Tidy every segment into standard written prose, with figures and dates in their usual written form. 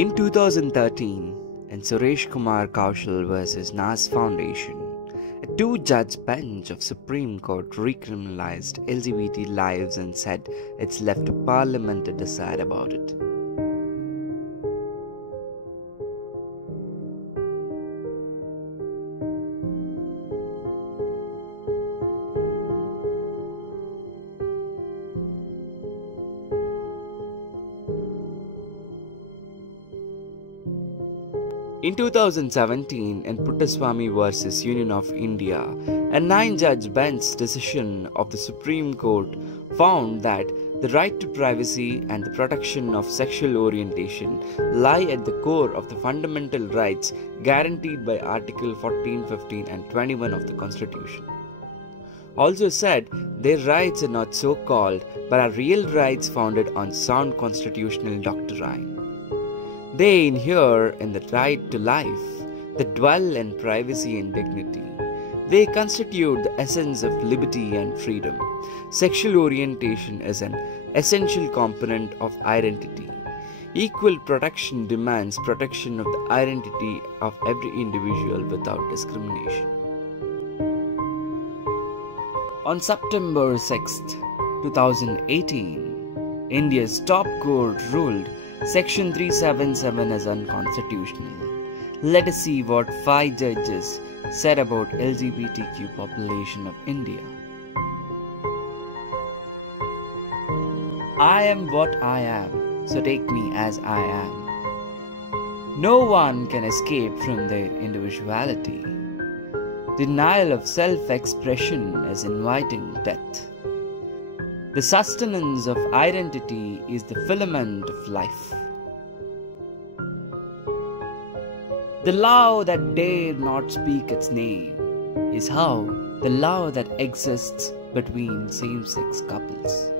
In 2013, in Suresh Kumar Kaushal vs. Nas Foundation, a two-judge bench of Supreme Court recriminalized LGBT lives and said it's left to Parliament to decide about it. In 2017, in Puttaswamy vs. Union of India, a 9-judge bench decision of the Supreme Court found that the right to privacy and the protection of sexual orientation lie at the core of the fundamental rights guaranteed by Article 14, 15 and 21 of the Constitution. Also said, their rights are not so-called but are real rights founded on sound constitutional doctrine. They inhere in the right to life, that dwell in privacy and dignity. They constitute the essence of liberty and freedom. Sexual orientation is an essential component of identity. Equal protection demands protection of the identity of every individual without discrimination. On September 6, 2018, India's top court ruled Section 377 is unconstitutional. Let us see what 5 judges said about LGBTQ population of India. I am what I am, so take me as I am. No one can escape from their individuality. Denial of self-expression is inviting death. The sustenance of identity is the filament of life. The love that dare not speak its name is how the love that exists between same-sex couples.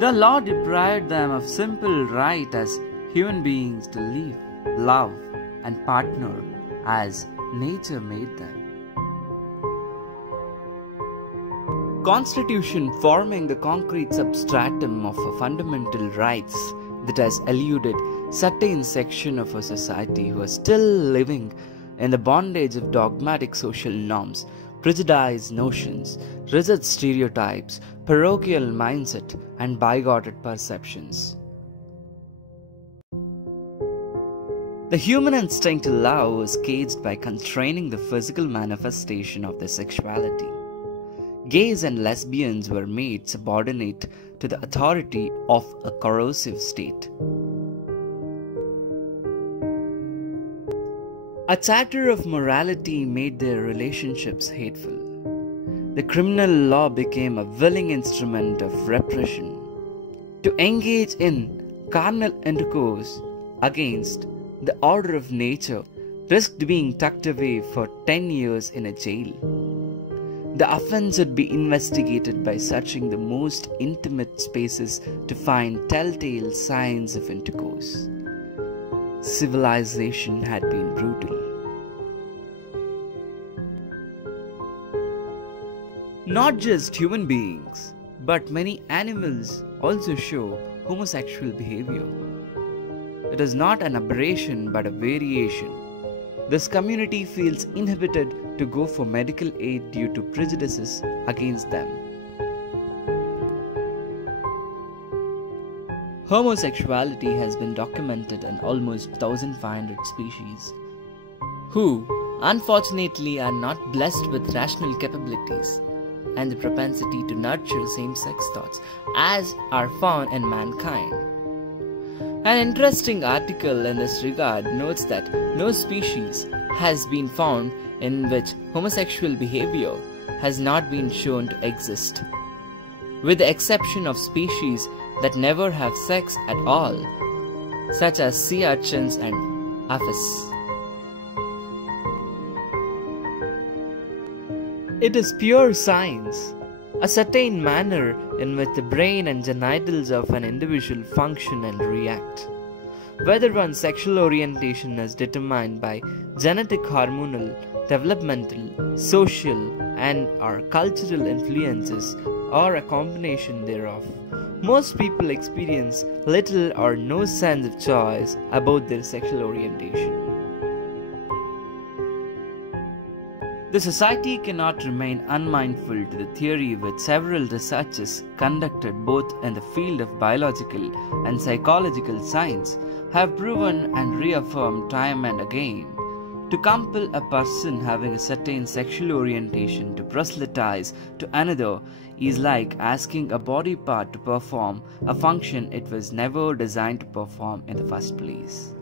The law deprived them of simple right as human beings to live, love, and partner as nature made them. Constitution forming the concrete substratum of a fundamental rights that has eluded certain section of a society who are still living in the bondage of dogmatic social norms, prejudiced notions, rigid stereotypes, parochial mindset, and bigoted perceptions. The human instinct to love was caged by constraining the physical manifestation of their sexuality. Gays and lesbians were made subordinate to the authority of a corrosive state. A charter of morality made their relationships hateful. The criminal law became a willing instrument of repression. To engage in carnal intercourse against the order of nature risked being tucked away for 10 years in a jail. The offense would be investigated by searching the most intimate spaces to find telltale signs of intercourse. Civilization had been brutal. Not just human beings, but many animals also show homosexual behavior. It is not an aberration but a variation. This community feels inhibited to go for medical aid due to prejudices against them. Homosexuality has been documented in almost 1,500 species, who unfortunately are not blessed with rational capabilities and the propensity to nurture same-sex thoughts as are found in mankind. An interesting article in this regard notes that no species has been found in which homosexual behavior has not been shown to exist, with the exception of species that never have sex at all, such as sea urchins and aphids. It is pure science, a certain manner in which the brain and genitals of an individual function and react. Whether one's sexual orientation is determined by genetic, hormonal, developmental, social, and/or cultural influences or a combination thereof, most people experience little or no sense of choice about their sexual orientation. The society cannot remain unmindful to the theory which several researches conducted both in the field of biological and psychological science have proven and reaffirmed time and again. To compel a person having a certain sexual orientation to proselytize to another is like asking a body part to perform a function it was never designed to perform in the first place.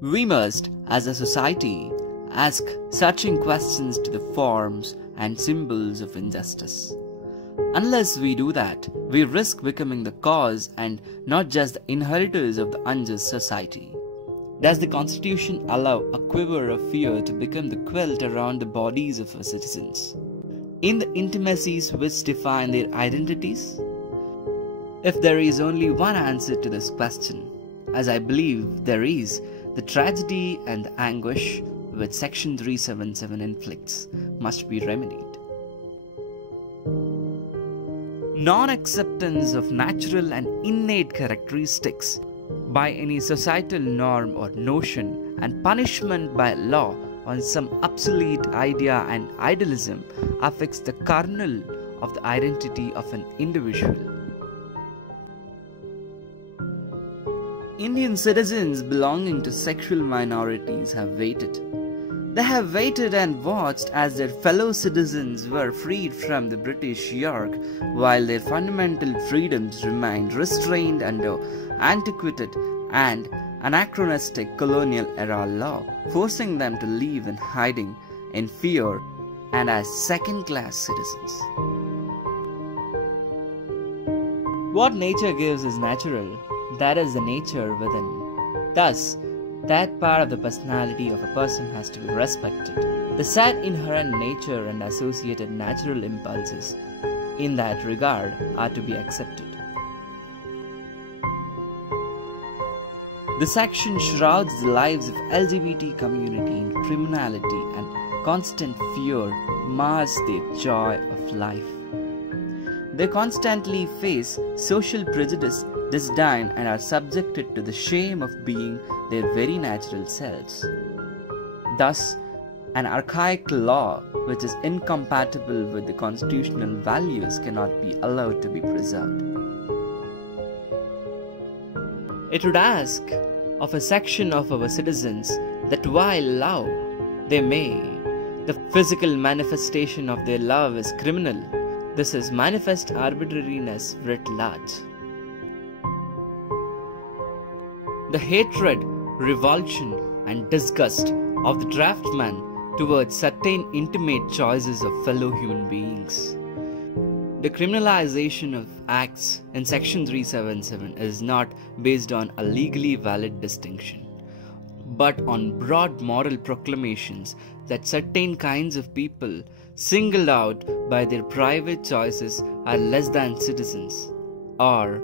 We must, as a society, ask searching questions to the forms and symbols of injustice. Unless we do that, we risk becoming the cause and not just the inheritors of the unjust society. Does the Constitution allow a quiver of fear to become the quilt around the bodies of our citizens, in the intimacies which define their identities? If there is only one answer to this question, as I believe there is, the tragedy and the anguish which Section 377 inflicts must be remedied. Non-acceptance of natural and innate characteristics by any societal norm or notion and punishment by law on some obsolete idea and idealism affects the kernel of the identity of an individual. Indian citizens belonging to sexual minorities have waited. They have waited and watched as their fellow citizens were freed from the British yoke while their fundamental freedoms remained restrained under antiquated and anachronistic colonial era law, forcing them to live in hiding, in fear, and as second-class citizens. What nature gives is natural. That is the nature within. Thus, that part of the personality of a person has to be respected. The said inherent nature and associated natural impulses in that regard are to be accepted. This action shrouds the lives of LGBT community in criminality and constant fear mars their joy of life. They constantly face social prejudice, disdain, and are subjected to the shame of being their very natural selves. Thus, an archaic law which is incompatible with the constitutional values cannot be allowed to be preserved. It would ask of a section of our citizens that while love they may, the physical manifestation of their love is criminal. This is manifest arbitrariness writ large. The hatred, revulsion, and disgust of the draftman towards certain intimate choices of fellow human beings. The criminalization of acts in Section 377 is not based on a legally valid distinction, but on broad moral proclamations that certain kinds of people singled out by their private choices are less than citizens or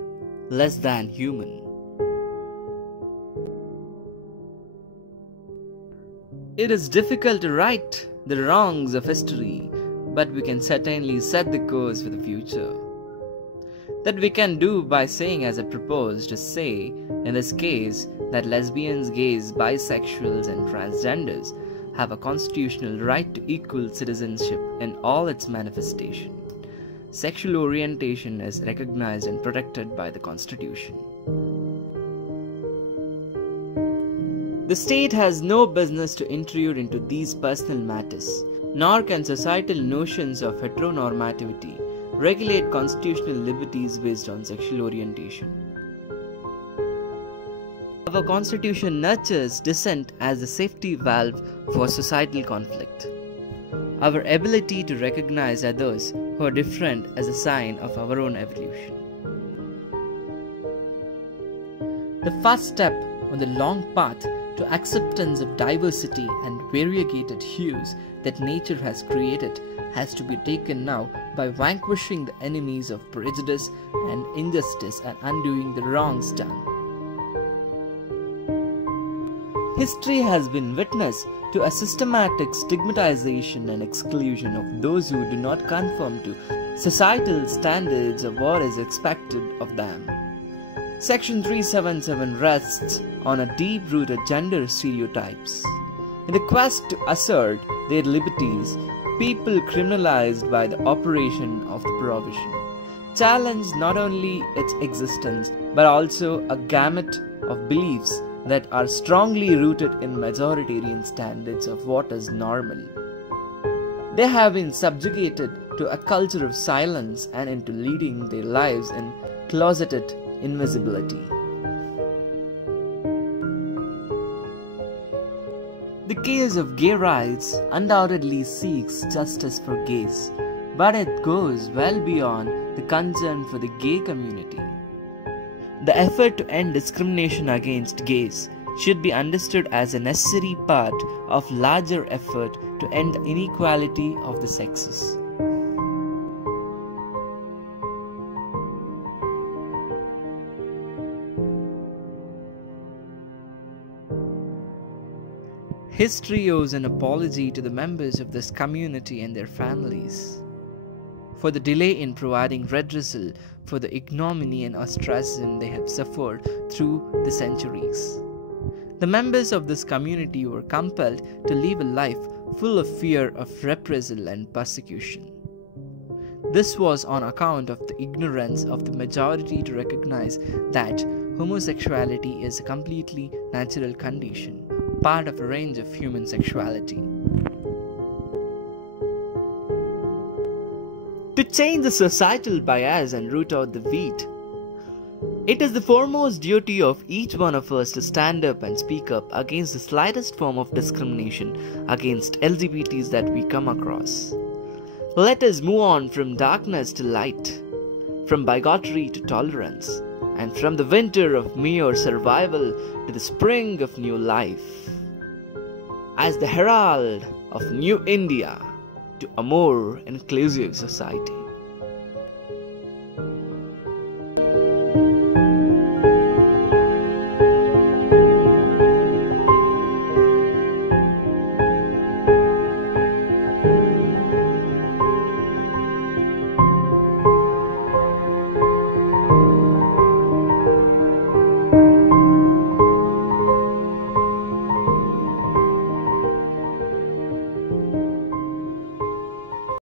less than human. It is difficult to right the wrongs of history, but we can certainly set the course for the future. That we can do by saying, as I propose to say in this case, that lesbians, gays, bisexuals, and transgenders have a constitutional right to equal citizenship in all its manifestation. Sexual orientation is recognized and protected by the Constitution. The state has no business to intrude into these personal matters, nor can societal notions of heteronormativity regulate constitutional liberties based on sexual orientation. Our Constitution nurtures dissent as a safety valve for societal conflict. Our ability to recognize others who are different as a sign of our own evolution. The first step on the long path to acceptance of diversity and variegated hues that nature has created has to be taken now by vanquishing the enemies of prejudice and injustice and undoing the wrongs done. History has been witness to a systematic stigmatization and exclusion of those who do not conform to societal standards of what is expected of them. Section 377 rests on a deep-rooted gender stereotypes. In the quest to assert their liberties, people criminalized by the operation of the provision challenge not only its existence but also a gamut of beliefs that are strongly rooted in majoritarian standards of what is normal. They have been subjugated to a culture of silence and into leading their lives in closeted invisibility. The case of gay rights undoubtedly seeks justice for gays, but it goes well beyond the concern for the gay community. The effort to end discrimination against gays should be understood as a necessary part of larger effort to end the inequality of the sexes. History owes an apology to the members of this community and their families for the delay in providing redressal for the ignominy and ostracism they have suffered through the centuries. The members of this community were compelled to live a life full of fear of reprisal and persecution. This was on account of the ignorance of the majority to recognize that homosexuality is a completely natural condition, part of a range of human sexuality. To change the societal bias and root out the weed, it is the foremost duty of each one of us to stand up and speak up against the slightest form of discrimination against LGBTs that we come across. Let us move on from darkness to light, from bigotry to tolerance, and from the winter of mere survival to the spring of new life. As the herald of New India, to a more inclusive society.